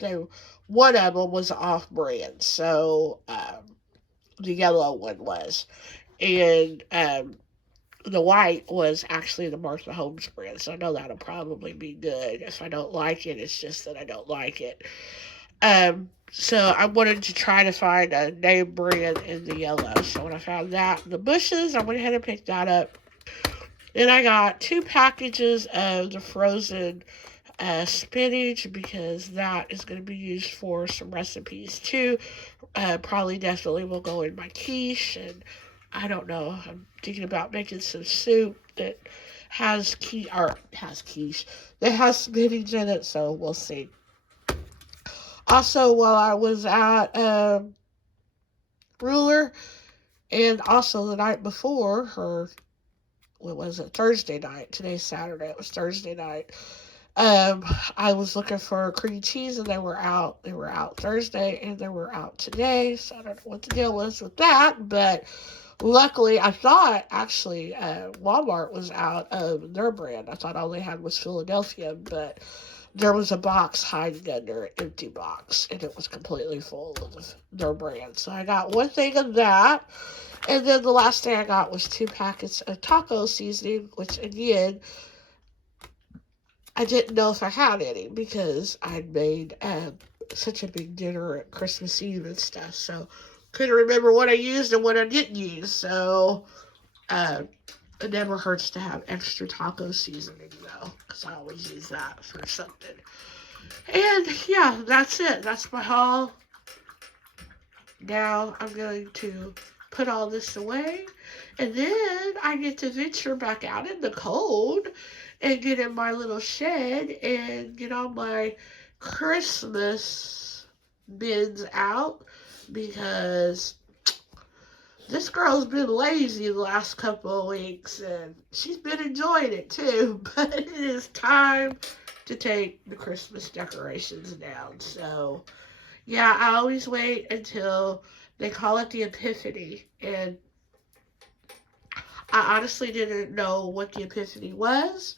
one of them was off brand. So the yellow one was. And the white was actually the Martha Holmes brand, so I know that'll probably be good. If I don't like it, it's just that I don't like it. So I wanted to try to find a name brand in the yellow. So when I found that in the bushes, I went ahead and picked that up. Then I got 2 packages of the frozen spinach because that is going to be used for some recipes too. Probably definitely will go in my quiche, and I don't know. I'm thinking about making some soup that has quiche that has spinach in it. So we'll see. Also, while I was at Ruler, and also the night before, what was it? Thursday night. Today's Saturday. It was Thursday night. Um, I was looking for cream cheese and they were out. They were out Thursday and they were out today. So I don't know what the deal was with that, but luckily I thought actually Walmart was out of their brand. I thought all they had was Philadelphia, but there was a box hiding under an empty box and it was completely full of their brand. So I got one thing of that. And then the last thing I got was 2 packets of taco seasoning, which again, I didn't know if I had any because I'd made such a big dinner at Christmas Eve and stuff. So couldn't remember what I used and what I didn't use. So uh, it never hurts to have extra taco seasoning though, because I always use that for something. And yeah, that's it. That's my haul. Now I'm going to put all this away, and then I get to venture back out in the cold and get in my little shed and get all my Christmas bins out because this girl's been lazy the last couple of weeks and she's been enjoying it too. But it is time to take the Christmas decorations down. So yeah, I always wait until they call it the Epiphany. And I honestly didn't know what the Epiphany was.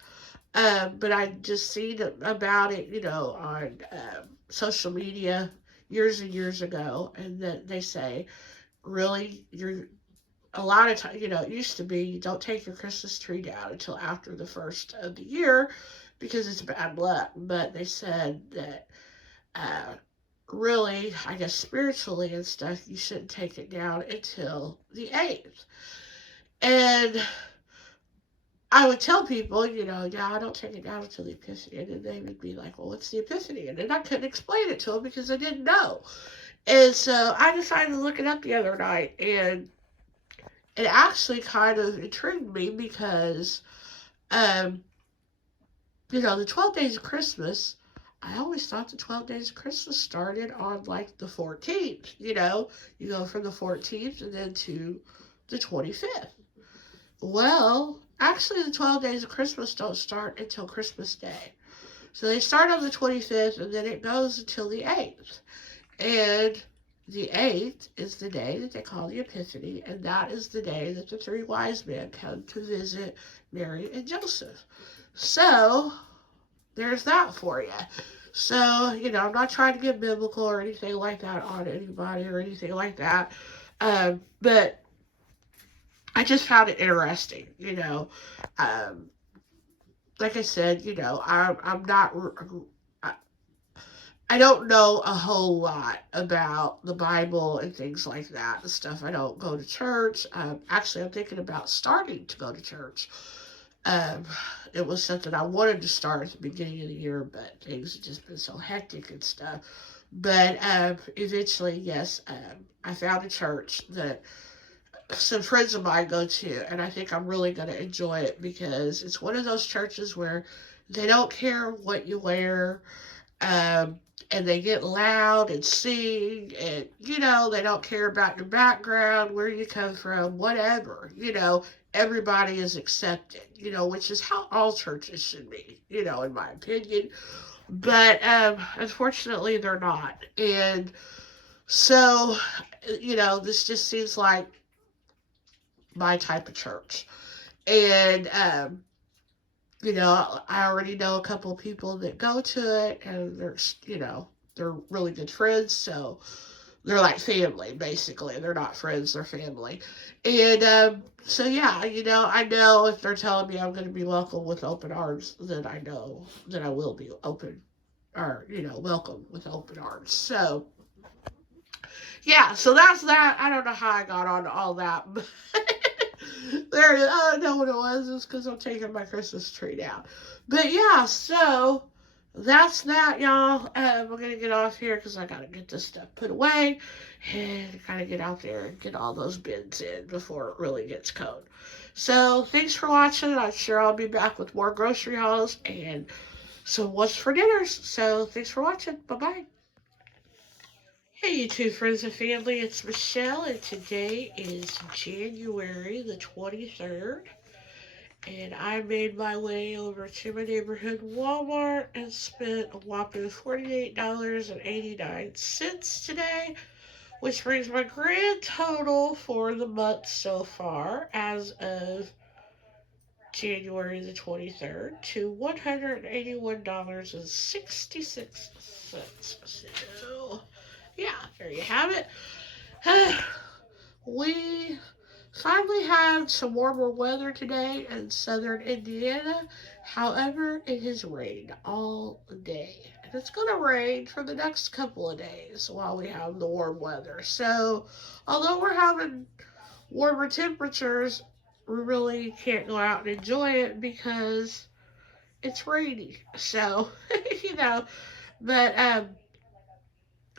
But I just seen about it, on social media years and years ago. And that they say, really, you're a lot of time, it used to be you don't take your Christmas tree down until after the first of the year because it's bad luck. But they said that uh, really, I guess spiritually and stuff, you shouldn't take it down until the 8th. And I would tell people, yeah, I don't take it down until the Epiphany. And then they would be like, well, what's the Epiphany? And then I couldn't explain it to them because I didn't know. And so I decided to look it up the other night. And it actually kind of intrigued me because, um, the 12 days of Christmas, I always thought the 12 days of Christmas started on like the 14th. You go from the 14th and then to the 25th. Well, actually, the 12 days of Christmas don't start until Christmas Day. So they start on the 25th and then it goes until the 8th. And the 8th is the day that they call the Epiphany, and that is the day that the 3 wise men come to visit Mary and Joseph. So, there's that for you. So, I'm not trying to get biblical or anything like that on anybody or anything like that. But I just found it interesting, Um, like I said, I'm not. I, I don't know a whole lot about the Bible and things like that and stuff. I don't go to church. Actually, I'm thinking about starting to go to church. Um, it was something I wanted to start at the beginning of the year, but things have just been so hectic and stuff. But eventually, yes, I found a church that some friends of mine go to, and I think I'm really going to enjoy it because it's one of those churches where they don't care what you wear, um, and they get loud and sing, and they don't care about your background, where you come from, whatever. Everybody is accepted. Which is how all churches should be. In my opinion, but unfortunately, they're not, and so this just seems like my type of church. And, I already know a couple of people that go to it, and they're really good friends. So they're like family, basically. They're not friends, they're family. And, so yeah, I know if they're telling me I'm going to be welcome with open arms, then I know that I will be open, or, welcome with open arms. So, yeah, so that's that. I don't know how I got on all that, but there it is. I don't know what it was. It's because I'm taking my Christmas tree down. But yeah, so that's that, y'all. We're going to get off here because I got to get this stuff put away and kind of get out there and get all those bins in before it really gets cold. So thanks for watching. I'm sure I'll be back with more grocery hauls and some what's for dinners. So thanks for watching. Bye bye. Hey, YouTube friends and family, it's Michelle, and today is January the 23rd, and I made my way over to my neighborhood Walmart and spent a whopping $48.89 today, which brings my grand total for the month so far, as of January the 23rd, to $181.66. So, yeah, there you have it. We finally had some warmer weather today in southern Indiana. However, it has rained all day. And it's going to rain for the next couple of days while we have the warm weather. So, although we're having warmer temperatures, we really can't go out and enjoy it because it's rainy. So, you know, but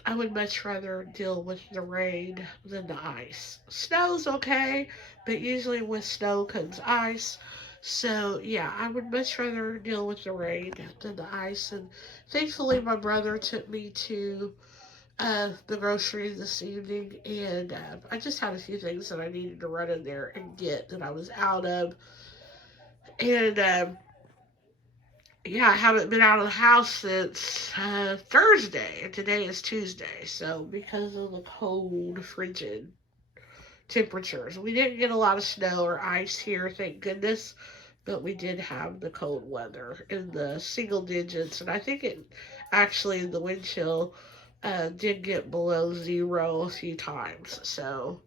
I would much rather deal with the rain than the ice. Snow's okay, but usually with snow comes ice. So, yeah, I would much rather deal with the rain than the ice. And thankfully, my brother took me to the grocery this evening, and I just had a few things that I needed to run in there and get that I was out of. And yeah, I haven't been out of the house since Thursday, and today is Tuesday. So because of the cold, frigid temperatures, we didn't get a lot of snow or ice here, thank goodness. But we did have the cold weather in the single digits, and I think it actually the wind chill did get below zero a few times. So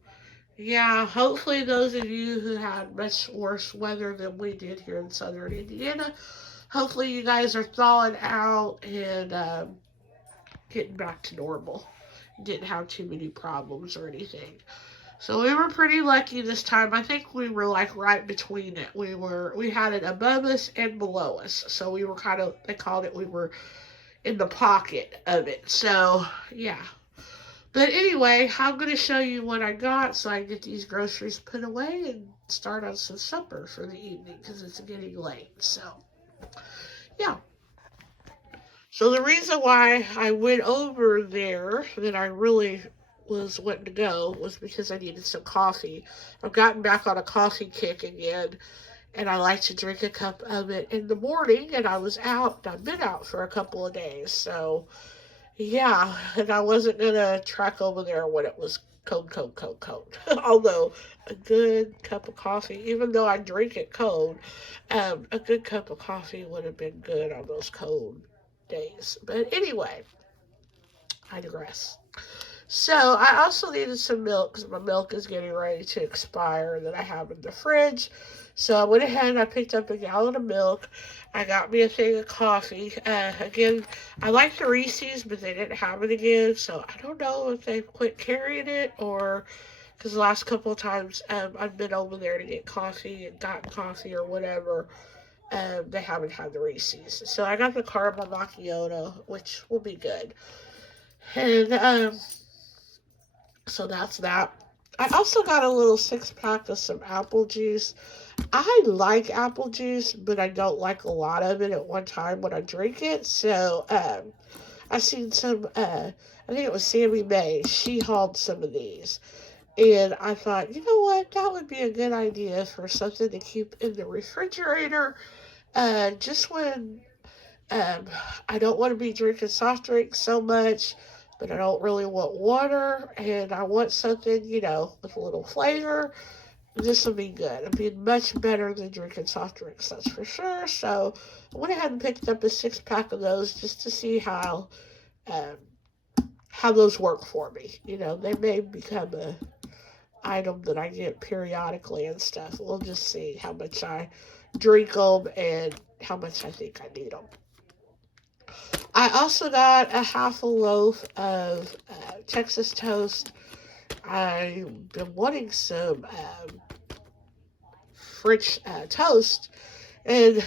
yeah, hopefully those of you who had much worse weather than we did here in southern Indiana, hopefully you guys are thawing out and getting back to normal. Didn't have too many problems or anything. So we were pretty lucky this time. I think we were like right between it. We had it above us and below us. So we were kind of, they called it, we were in the pocket of it. So yeah. But anyway, I'm going to show you what I got so I can get these groceries put away and start on some supper for the evening because it's getting late. So yeah. So the reason why I went over there that I really was wanting to go was because I needed some coffee. I've gotten back on a coffee kick again, and I like to drink a cup of it in the morning. And I was out. I've been out for a couple of days, so yeah. And I wasn't gonna trek over there when it was cold, cold, cold, cold. Although a good cup of coffee, even though I drink it cold, a good cup of coffee would have been good on those cold days. But anyway, I digress. So I also needed some milk because my milk is getting ready to expire that I have in the fridge. So I went ahead and I picked up a gallon of milk. I got me a thing of coffee. Again, I like the Reese's, but they didn't have it again. So I don't know if they quit carrying it or because the last couple of times I've been over there to get coffee and gotten coffee or whatever. They haven't had the Reese's. So I got the caramel macchiato, which will be good. And so that's that. I also got a little 6 pack of some apple juice. I like apple juice, but I don't like a lot of it at one time when I drink it. So I seen some. I think it was Sammy May. She hauled some of these, and I thought, you know what, that would be a good idea for something to keep in the refrigerator. Just when um, I don't want to be drinking soft drinks so much, but I don't really want water, and I want something, with a little flavor. This will be good. It'll be much better than drinking soft drinks, that's for sure. So I went ahead and picked up a 6 pack of those just to see um, how those work for me. They may become a item that I get periodically and stuff. We'll just see how much I drink them and how much I think I need them. I also got a half a loaf of Texas toast. I've been wanting some French toast, and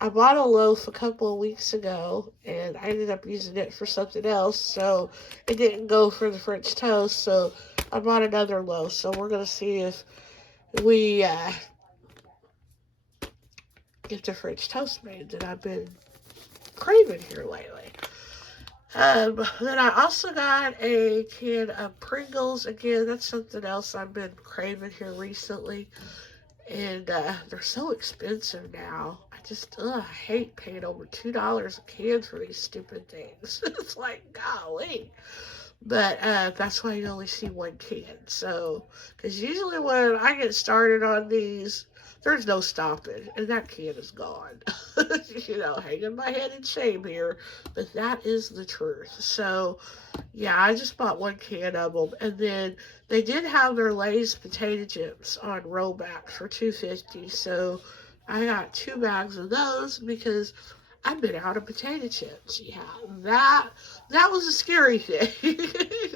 I bought a loaf a couple of weeks ago, and I ended up using it for something else, so it didn't go for the French toast, so I bought another loaf, so we're going to see if we get the French toast made that I've been craving here lately. Then I also got a can of Pringles. Again, that's something else I've been craving here recently. And they're so expensive now. I hate paying over $2 a can for these stupid things. It's like, golly. But that's why you only see one can. So, because usually when I get started on these, there's no stopping, and that can is gone. Hanging my head in shame here, but that is the truth. So, yeah, I just bought one can of them, and then they did have their Lay's potato chips on rollback for $2.50. So, I got 2 bags of those because I've been out of potato chips. Yeah, that was a scary thing.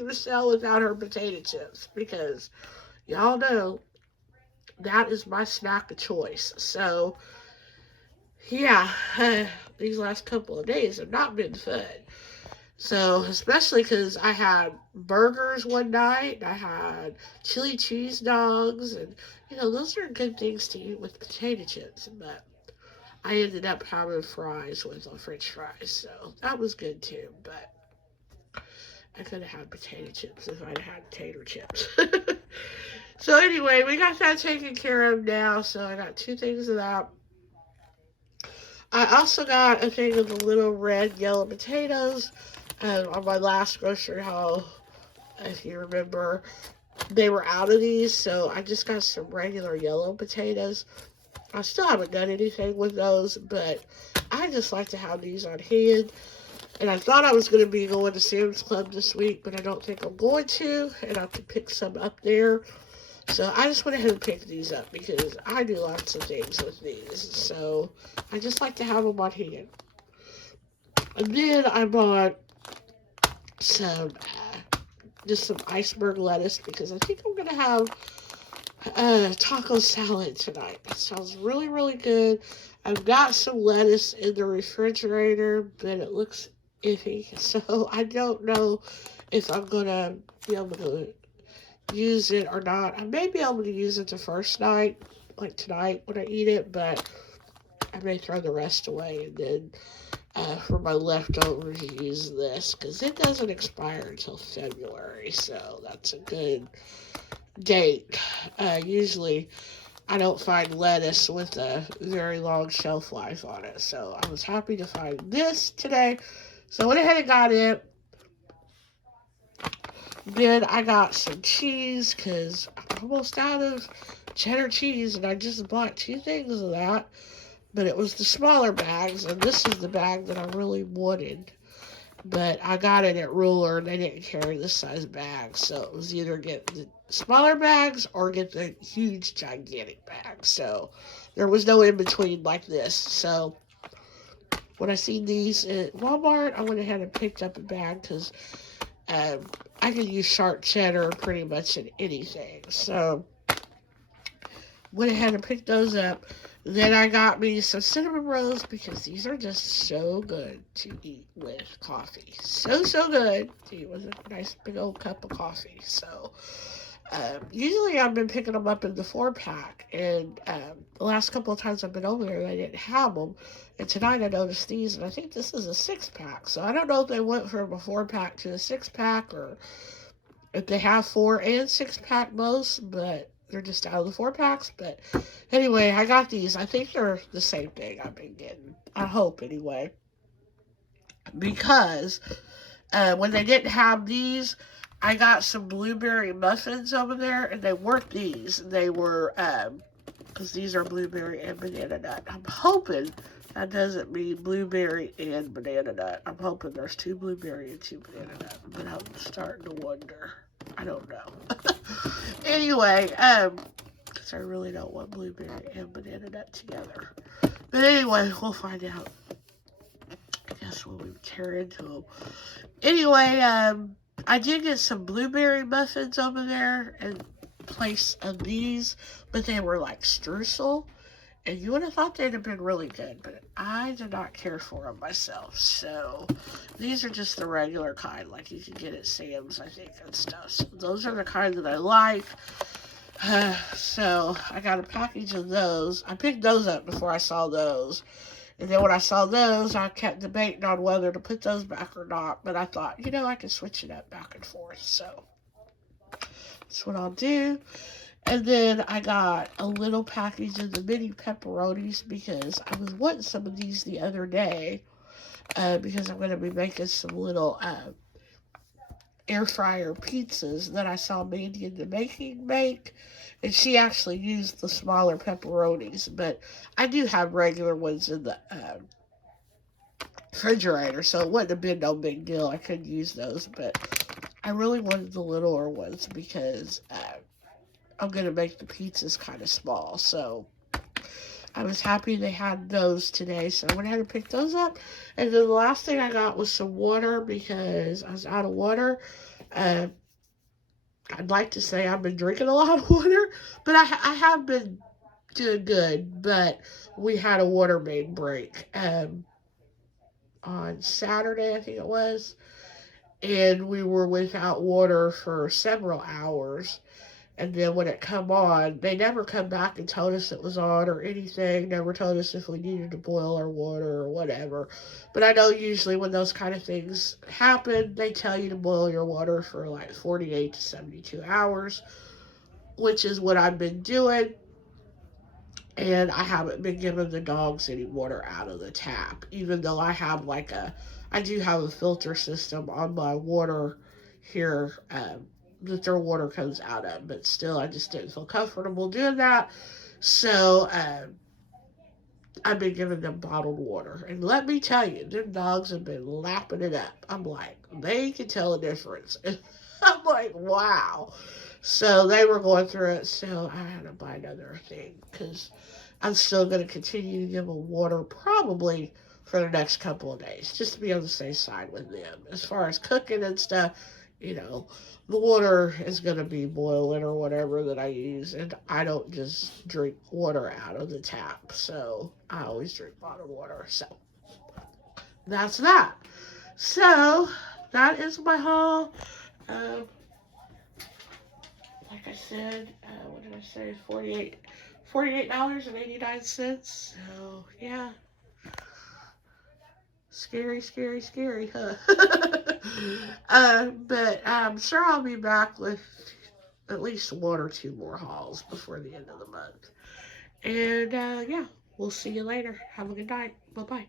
Michelle without her potato chips because y'all know that is my snack of choice. So yeah, these last couple of days have not been fun. So especially because I had burgers one night, I had chili cheese dogs, and those are good things to eat with potato chips. But I ended up having fries with French fries, so that was good too. But I could have had potato chips if I'd had tater chips. So anyway, we got that taken care of now. So I got 2 things of that. I also got a thing of the little red yellow potatoes. On my last grocery haul, if you remember, they were out of these, so I just got some regular yellow potatoes. I still haven't done anything with those, but I just like to have these on hand. And I thought I was going to be going to Sam's Club this week, but I don't think I'm going to, and I can pick some up there. So I just went ahead and picked these up because I do lots of things with these. So I just like to have them on hand. And then I bought some, just some iceberg lettuce because I think I'm going to have taco salad tonight. That sounds really, really good. I've got some lettuce in the refrigerator, but it looks iffy. So I don't know if I'm going to be able to use it or not. I may be able to use it the first night, like tonight when I eat it, but I may throw the rest away and then for my leftovers use this because it doesn't expire until February, so that's a good date. Usually I don't find lettuce with a very long shelf life on it, so I was happy to find this today. So I went ahead and got it. Then I got some cheese because I'm almost out of cheddar cheese, and I just bought 2 things of that. But it was the smaller bags, and this is the bag that I really wanted. but I got it at Ruler and they didn't carry this size bag, so it was either get the smaller bags or get the huge gigantic bag. So there was no in between like this. So when I seen these at Walmart, I went ahead and picked up a bag because um, I can use sharp cheddar pretty much in anything. So went ahead and picked those up. Then I got me some cinnamon rolls because these are just so good to eat with coffee. So, so good to eat with a nice big old cup of coffee. So, usually I've been picking them up in the 4-pack. And the last couple of times I've been over there, they didn't have them. And tonight I noticed these, and I think this is a 6-pack. So I don't know if they went from a 4-pack to a 6-pack or if they have 4 and 6-pack most, but they're just out of the 4-packs. But anyway, I got these. I think they're the same thing I've been getting. I hope anyway. Because when they didn't have these, I got some blueberry muffins over there, and they weren't these. They were, because these are blueberry and banana nut. I'm hoping that doesn't mean blueberry and banana nut. I'm hoping there's 2 blueberry and 2 banana nut, but I'm starting to wonder. I don't know. Anyway, because I really don't want blueberry and banana nut together. But anyway, we'll find out. I guess when we tear into them. Anyway, I did get some blueberry muffins over there in place of these, but they were like streusel. And you would have thought they'd have been really good, but I did not care for them myself. So these are just the regular kind, like you can get at Sam's, I think, and stuff. So those are the kind that I like. So I got a package of those. I picked those up before I saw those. And then when I saw those, I kept debating on whether to put those back or not. But I thought, I can switch it up back and forth. So that's what I'll do. And then I got a little package of the mini pepperonis because I was wanting some of these the other day. Because I'm going to be making some little air fryer pizzas that I saw Mandy in the making make. And she actually used the smaller pepperonis. But I do have regular ones in the refrigerator, so it wouldn't have been no big deal. I could use those. But I really wanted the littler ones because I'm going to make the pizzas kind of small. So I was happy they had those today. So I went ahead and picked those up. And then the last thing I got was some water because I was out of water. I'd like to say I've been drinking a lot of water, but I have been doing good. But we had a water main break on Saturday, I think it was. And we were without water for several hours. And then when it come on, they never come back and told us it was on or anything. Never told us if we needed to boil our water or whatever. But I know usually when those kind of things happen, they tell you to boil your water for like 48 to 72 hours, which is what I've been doing. And I haven't been giving the dogs any water out of the tap, even though I do have a filter system on my water here that their water comes out of, but still, I just didn't feel comfortable doing that. So I've been giving them bottled water, and let me tell you, them dogs have been lapping it up. I'm like, they can tell a difference. I'm like, wow. So they were going through it, so I had to buy another thing because I'm still going to continue to give them water probably for the next couple of days, just to be on the safe side with them. As far as cooking and stuff, the water is going to be boiling or whatever that I use, and I don't just drink water out of the tap, so I always drink bottled water. So that's that. So that is my haul. Like I said, what did I say? $48.89. So yeah, scary, scary, scary, huh? But I'm sure I'll be back with at least 1 or 2 more hauls before the end of the month. And yeah, we'll see you later. Have a good night. Bye bye.